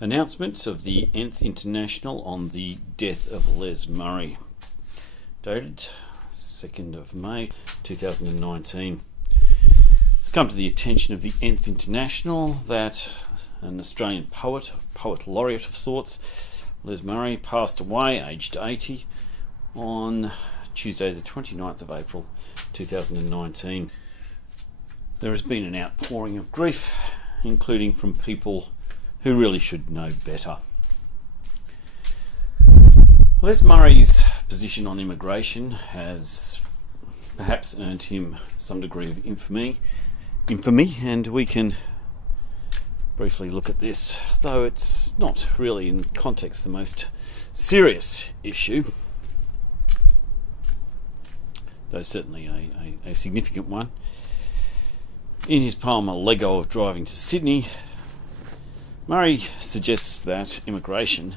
Announcement of the Nth International on the death of Les Murray, dated 2nd of May 2019. It's come to the attention of the Nth International that an Australian poet laureate of sorts, Les Murray, passed away aged 80 on Tuesday the 29th of April 2019. There has been an outpouring of grief, including from people who really should know better. Les Murray's position on immigration has perhaps earned him some degree of infamy, and we can briefly look at this, though it's not really in context the most serious issue, though certainly a significant one. In his poem A Lego of Driving to Sydney, Murray suggests that immigration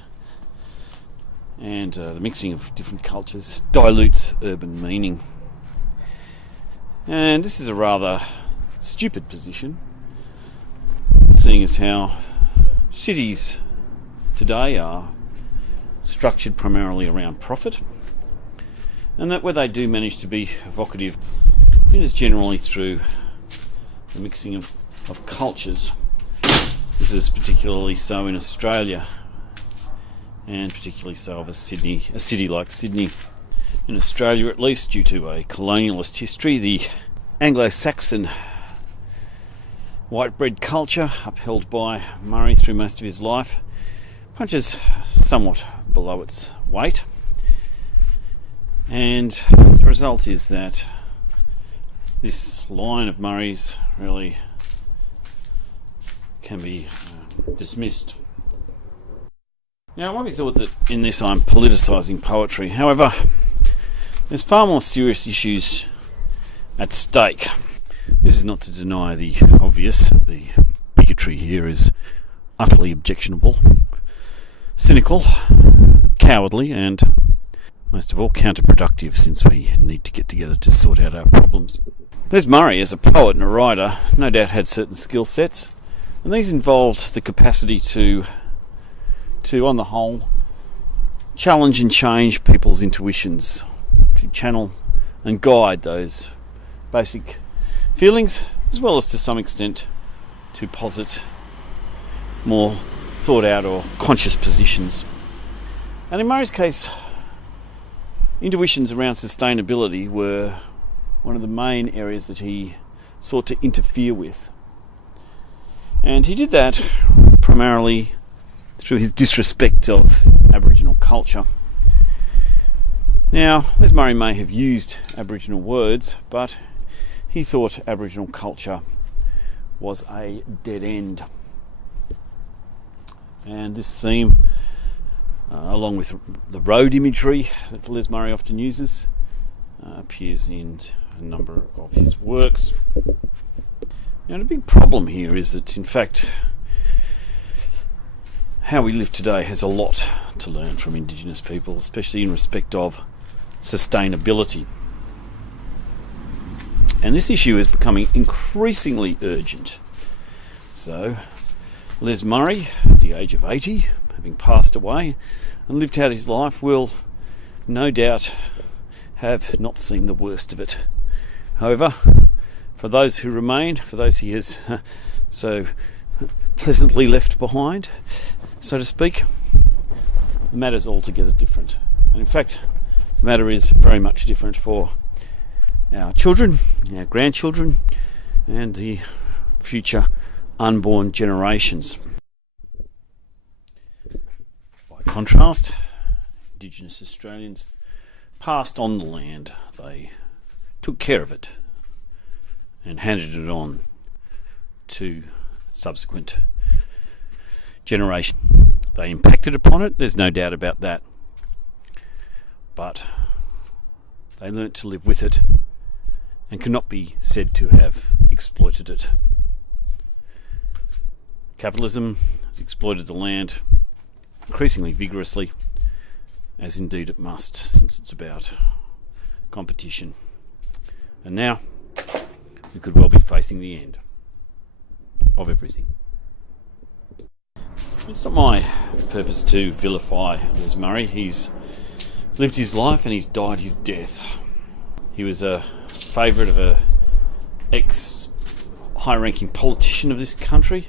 and the mixing of different cultures dilutes urban meaning. And this is a rather stupid position, seeing as how cities today are structured primarily around profit, and that where they do manage to be evocative, it is generally through the mixing of cultures. This is particularly so in Australia, and particularly so of a city like Sydney. In Australia, at least, due to a colonialist history, the Anglo-Saxon white bread culture, upheld by Murray through most of his life, punches somewhat below its weight. And the result is that this line of Murray's really can be dismissed. Now, it might be thought that in this I'm politicising poetry. However, there's far more serious issues at stake. This is not to deny the obvious. The bigotry here is utterly objectionable, cynical, cowardly, and most of all counterproductive, since we need to get together to sort out our problems. Les Murray, as a poet and a writer, no doubt had certain skill sets, and these involved the capacity to on the whole, challenge and change people's intuitions, to channel and guide those basic feelings, as well as to some extent to posit more thought out or conscious positions. And in Murray's case, intuitions around sustainability were one of the main areas that he sought to interfere with. And he did that primarily through his disrespect of Aboriginal culture. Now, Les Murray may have used Aboriginal words, but he thought Aboriginal culture was a dead end. And this theme, along with the road imagery that Les Murray often uses, appears in a number of his works. Now, the big problem here is that, in fact, how we live today has a lot to learn from Indigenous people, especially in respect of sustainability. And this issue is becoming increasingly urgent. So, Les Murray, at the age of 80, having passed away and lived out his life, will no doubt have not seen the worst of it. However, for those who remain, for those he has so pleasantly left behind, so to speak, the matter is altogether different. And in fact, the matter is very much different for our children, our grandchildren, and the future unborn generations. By contrast, Indigenous Australians passed on the land. They took care of it and handed it on to subsequent generation. They impacted upon it, there's no doubt about that, but they learnt to live with it and cannot be said to have exploited it. Capitalism has exploited the land increasingly vigorously, as indeed it must, since it's about competition. And now we could well be facing the end of everything. It's not my purpose to vilify Les Murray. He's lived his life and he's died his death. He was a favourite of a ex-high-ranking politician of this country,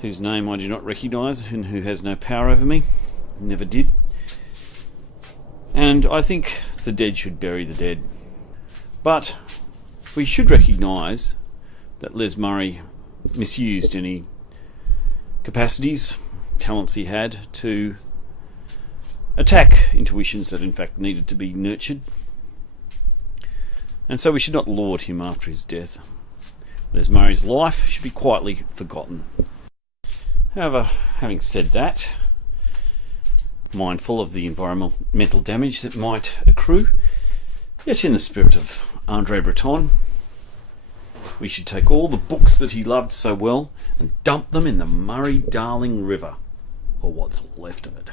whose name I do not recognise and who has no power over me. Never did. And I think the dead should bury the dead. But we should recognise that Les Murray misused any capacities, talents he had to attack intuitions that in fact needed to be nurtured. And so we should not laud him after his death. Les Murray's life should be quietly forgotten. However, having said that, mindful of the environmental damage that might accrue, yet in the spirit of Andre Breton, we should take all the books that he loved so well and dump them in the Murray-Darling River, or what's left of it.